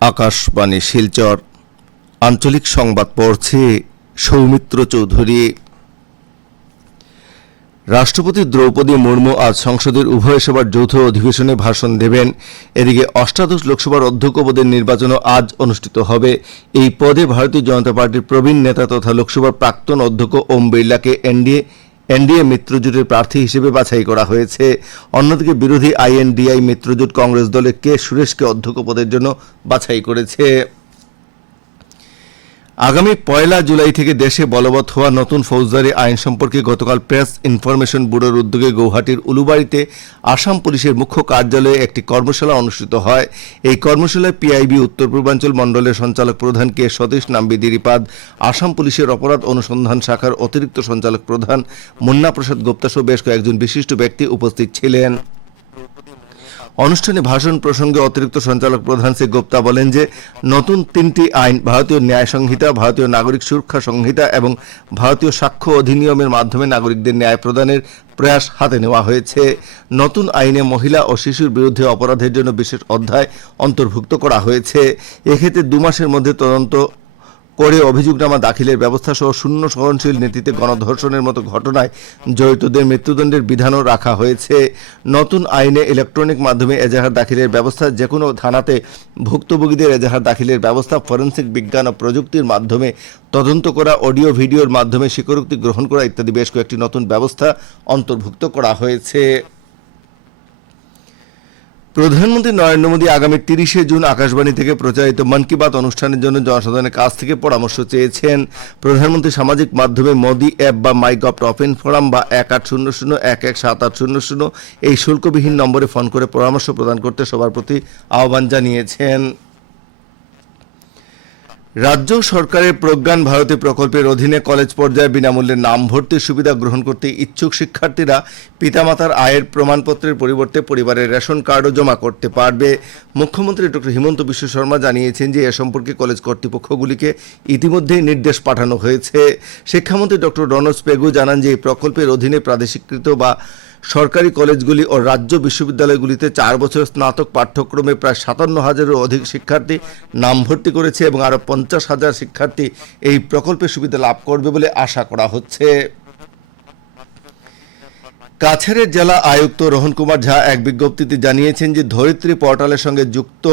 আকাশবাণী শিলচর। আঞ্চলিক সংবাদ পড়ছে সৌমিত্র চৌধুরী। রাষ্ট্রপতি দ্রৌপদী মুর্মু আজ সংসদের উভয় সভার যৌথ অধিবেশনে ভাষণ দেবেন। এদিকে অষ্টাদশ লোকসভার অধ্যক্ষ পদের নির্বাচনও আজ অনুষ্ঠিত হবে। এই পদে ভারতীয় জনতা পার্টির প্রবীণ নেতা তথা লোকসভার প্রাক্তন অধ্যক্ষ ওম বিড়লাকে এনডিএ এনডিএ মিত্রজোটের প্রার্থী হিসেবে বাছাই করা হয়েছে। অন্যদিকে বিরোধী আইএনডিআই মিত্রজোট কংগ্রেস দলের কে সুরেশকে অধ্যক্ষ পদের জন্য বাছাই করেছে। আগামী পয়লা জুলাই থেকে দেশে বলবৎ হওয়া নতুন ফৌজদারি আইন সম্পর্কে গতকাল প্রেস ইনফরমেশন ব্যুরোর উদ্যোগে গৌহাটির উলুবাড়িতে আসাম পুলিশের মুখ্য কার্যালয়ে একটি কর্মশালা অনুষ্ঠিত হয়। এই কর্মশালায় পিআইবি উত্তর পূর্বাঞ্চল মণ্ডলের সঞ্চালক প্রধান কে সতীশ নাম্বি দিরিপাদ, আসাম পুলিশের অপরাধ অনুসন্ধান শাখার অতিরিক্ত সঞ্চালক প্রধান মুন্না প্রসাদ গুপ্তা সহ বেশ কয়েকজন বিশিষ্ট ব্যক্তি উপস্থিত ছিলেন। অনুষ্ঠানে ভাষণ প্রসঙ্গে অতিরিক্ত সঞ্চালক প্রধান শ্রী গুপ্তা বলেন যে, নতুন তিনটি আইন, ভারতীয় ন্যায় সংহিতা, ভারতীয় নাগরিক সুরক্ষা সংহিতা এবং ভারতীয় সাক্ষ্য অধিনিয়মের মাধ্যমে নাগরিকদের ন্যায় প্রদানের প্রয়াস হাতে নেওয়া হয়েছে। নতুন আইনে মহিলা ও শিশুর বিরুদ্ধে অপরাধের জন্য বিশেষ অধ্যায় অন্তর্ভুক্ত করা হয়েছে। এক্ষেত্রে দু মাসের মধ্যে তদন্ত করে অভিযোগনামা দাখিলের ব্যবস্থা সহ শূন্য সহনশীল নীতিতে গণধর্ষণের মতো ঘটনায় জড়িতদের মৃত্যুদণ্ডের বিধানও রাখা হয়েছে। নতুন আইনে ইলেকট্রনিক মাধ্যমে এজাহার দাখিলের ব্যবস্থা যে কোনো থানাতে ভুক্তভোগীদের এজাহার দাখিলের ব্যবস্থা, ফরেন্সিক বিজ্ঞান ও প্রযুক্তির মাধ্যমে তদন্ত করা, অডিও ভিডিওর মাধ্যমে স্বীকারোক্তি গ্রহণ করা ইত্যাদি বেশ কয়েকটি নতুন ব্যবস্থা অন্তর্ভুক্ত করা হয়েছে। প্রধানমন্ত্রী নরেন্দ্র মোদী আগামী তিরিশে জুন আকাশবাণী থেকে প্রচারিত মন কি বাত অনুষ্ঠানের জন্য জনসাধারণের কাছ থেকে পরামর্শ চেয়েছেন। প্রধানমন্ত্রী সামাজিক মাধ্যমে মোদি অ্যাপ বা মাই গভ টপেন ফোরাম বা এক আট শূন্য শূন্য, এক এক সাত আট শূন্য শূন্য এই শুল্কবিহীন নম্বরে ফোন করে পরামর্শ প্রদান করতে সবার প্রতি আহ্বান জানিয়েছেন। রাজ্য সরকারের প্রজ্ঞান ভারতী প্রকল্পের অধীনে কলেজ পর্যায়ে বিনামূল্যে নাম ভর্তির সুবিধা গ্রহণ করতে ইচ্ছুক শিক্ষার্থীরা পিতামাতার আয়ের প্রমাণপত্রের পরিবর্তে পরিবারের রেশন কার্ডও জমা করতে পারবে। মুখ্যমন্ত্রী ডক্টর হিমন্ত বিশ্ব শর্মা জানিয়েছেন যে, এ সম্পর্কে কলেজ কর্তৃপক্ষগুলিকে ইতিমধ্যেই নির্দেশ পাঠানো হয়েছে। শিক্ষামন্ত্রী ডক্টর রনজ পেগু জানান যে, এই প্রকল্পের অধীনে প্রাদেশিকৃত বা সরকারি কলেজগুলি ও রাজ্য বিশ্ববিদ্যালয়গুলিতে চার বছর স্নাতক পাঠ্যক্রমে প্রায় সাতান্ন হাজারেরও অধিক শিক্ষার্থী নাম ভর্তি করেছে এবং আরও পঞ্চাশ হাজার শিক্ষার্থী এই প্রকল্পের সুবিধা লাভ করবে বলে আশা করা হচ্ছে। কাছাড়ের জেলা আয়ুক্ত রোহন কুমার ঝা এক বিজ্ঞপ্তিতে জানিয়েছেন যে ধরিত্রী পোর্টালের সঙ্গে যুক্ত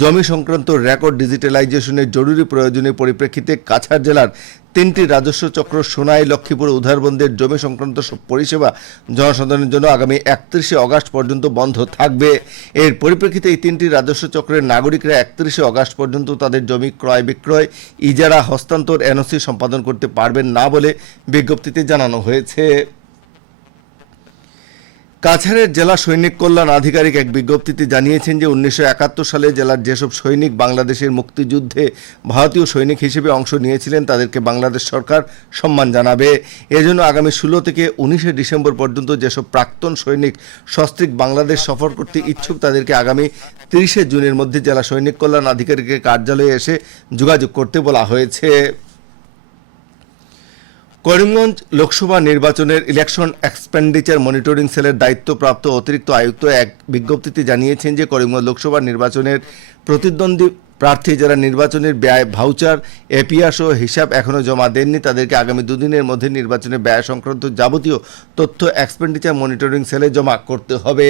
জমি সংক্রান্ত রেকর্ড ডিজিটালাইজেশনের জরুরি প্রয়োজনের পরিপ্রেক্ষিতে কাছাড় জেলার তিনটি রাজস্ব চক্র সোনাই, লক্ষ্মীপুর, উধারবন্দের জমি সংক্রান্ত পরিষেবা জনসাধারণের জন্য আগামী একত্রিশে অগাস্ট পর্যন্ত বন্ধ থাকবে। এর পরিপ্রেক্ষিতে এই তিনটি রাজস্ব চক্রের নাগরিকরা একত্রিশে অগাস্ট পর্যন্ত তাদের জমি ক্রয় বিক্রয়, ইজারা, হস্তান্তর, এনওসি সম্পাদন করতে পারবেন না বলে বিজ্ঞপ্তিতে জানানো হয়েছে। কাছাড়ের জেলা সৈনিক কল্যাণ আধিকারিক এক বিজ্ঞপ্তিতে জানিয়েছেন যে উনিশশো একাত্তর সালে জেলার যেসব সৈনিক বাংলাদেশের মুক্তিযুদ্ধে ভারতীয় সৈনিক হিসেবে অংশ নিয়েছিলেন, তাদেরকে বাংলাদেশ সরকার সম্মান জানাবে। এজন্য আগামী ষোলো থেকে উনিশে ডিসেম্বর পর্যন্ত যেসব প্রাক্তন সৈনিক সস্ত্রিক বাংলাদেশ সফর করতে ইচ্ছুক, তাদেরকে আগামী তিরিশে জুনের মধ্যে জেলা সৈনিক কল্যাণ আধিকারিকের কার্যালয়ে এসে যোগাযোগ করতে বলা হয়েছে। করিমগঞ্জ লোকসভা নির্বাচনের ইলেকশন এক্সপেন্ডিচার মনিটরিং সেলের দায়িত্বপ্রাপ্ত অতিরিক্ত আয়ুক্ত এক বিজ্ঞপ্তিতে জানিয়েছেন যে করিমগঞ্জ লোকসভা নির্বাচনের প্রতিদ্বন্দ্বী প্রার্থী যারা নির্বাচনের ব্যয় ভাউচার এপিয়াস ও হিসাব এখনও জমা দেননি, তাদেরকে আগামী দুদিনের মধ্যে নির্বাচনের ব্যয় সংক্রান্ত যাবতীয় তথ্য এক্সপেন্ডিচার মনিটরিং সেলে জমা করতে হবে।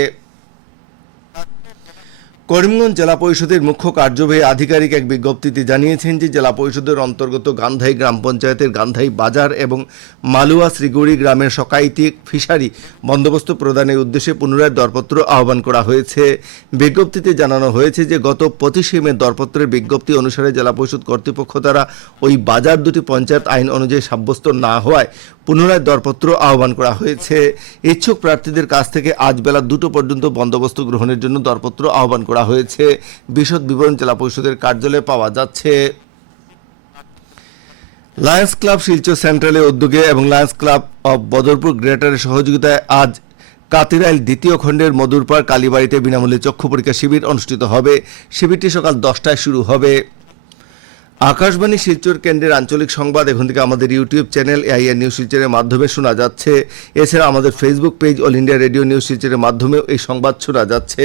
করিমগঞ্জ জেলা পরিষদের মুখ্য কার্যবাহী আধিকারিক এক বিজ্ঞপ্তিতে জানিয়েছেন যে জেলা পরিষদের অন্তর্গত গান্ধাই গ্রাম পঞ্চায়েতের গান্ধাই বাজার এবং মালুয়া শ্রীগুড়ি গ্রামের সকাইতিক ফিশারি বন্দোবস্ত প্রদানের উদ্দেশ্যে পুনরায় দরপত্র আহ্বান করা হয়েছে। বিজ্ঞপ্তিতে জানানো হয়েছে যে গত পঁচিশে মে দরপত্রের বিজ্ঞপ্তি অনুসারে জেলা পরিষদ কর্তৃপক্ষ দ্বারা ওই বাজার দুটি পঞ্চায়েত আইন অনুযায়ী সাব্যস্ত না হওয়ায় পুনরায় দরপত্র আহ্বান করা হয়েছে। ইচ্ছুক প্রার্থীদের কাছ থেকে আজ বেলা দুটো পর্যন্ত বন্দোবস্ত গ্রহণের জন্য দরপত্র আহ্বান করা হয়েছে। বিশদ বিবরণ জেলা পরিষদের কার্যালয়ে পাওয়া যাচ্ছে। লায়ন্স ক্লাব শিলচর সেন্ট্রালের উদ্যোগে এবং লায়ন্স ক্লাব অব বদরপুর গ্রেটারের সহযোগিতায় আজ কাতিরাইল দ্বিতীয় খণ্ডের মধুরপাড় কালীবাড়িতে বিনামূল্যে চক্ষু পরীক্ষা শিবির অনুষ্ঠিত হবে। শিবিরটি সকাল দশটায় শুরু হবে। আকাশবাণী শিলচর কেন্দ্রের আঞ্চলিক সংবাদ, এখন থেকে আমাদের ইউটিউব চ্যানেল এআইআর নিউজ শিলচরের মাধ্যমে শোনা যাচ্ছে। এছাড়া আমাদের Facebook page all India radio news শিলচরের মাধ্যমেও এই সংবাদ শোনা যাচ্ছে।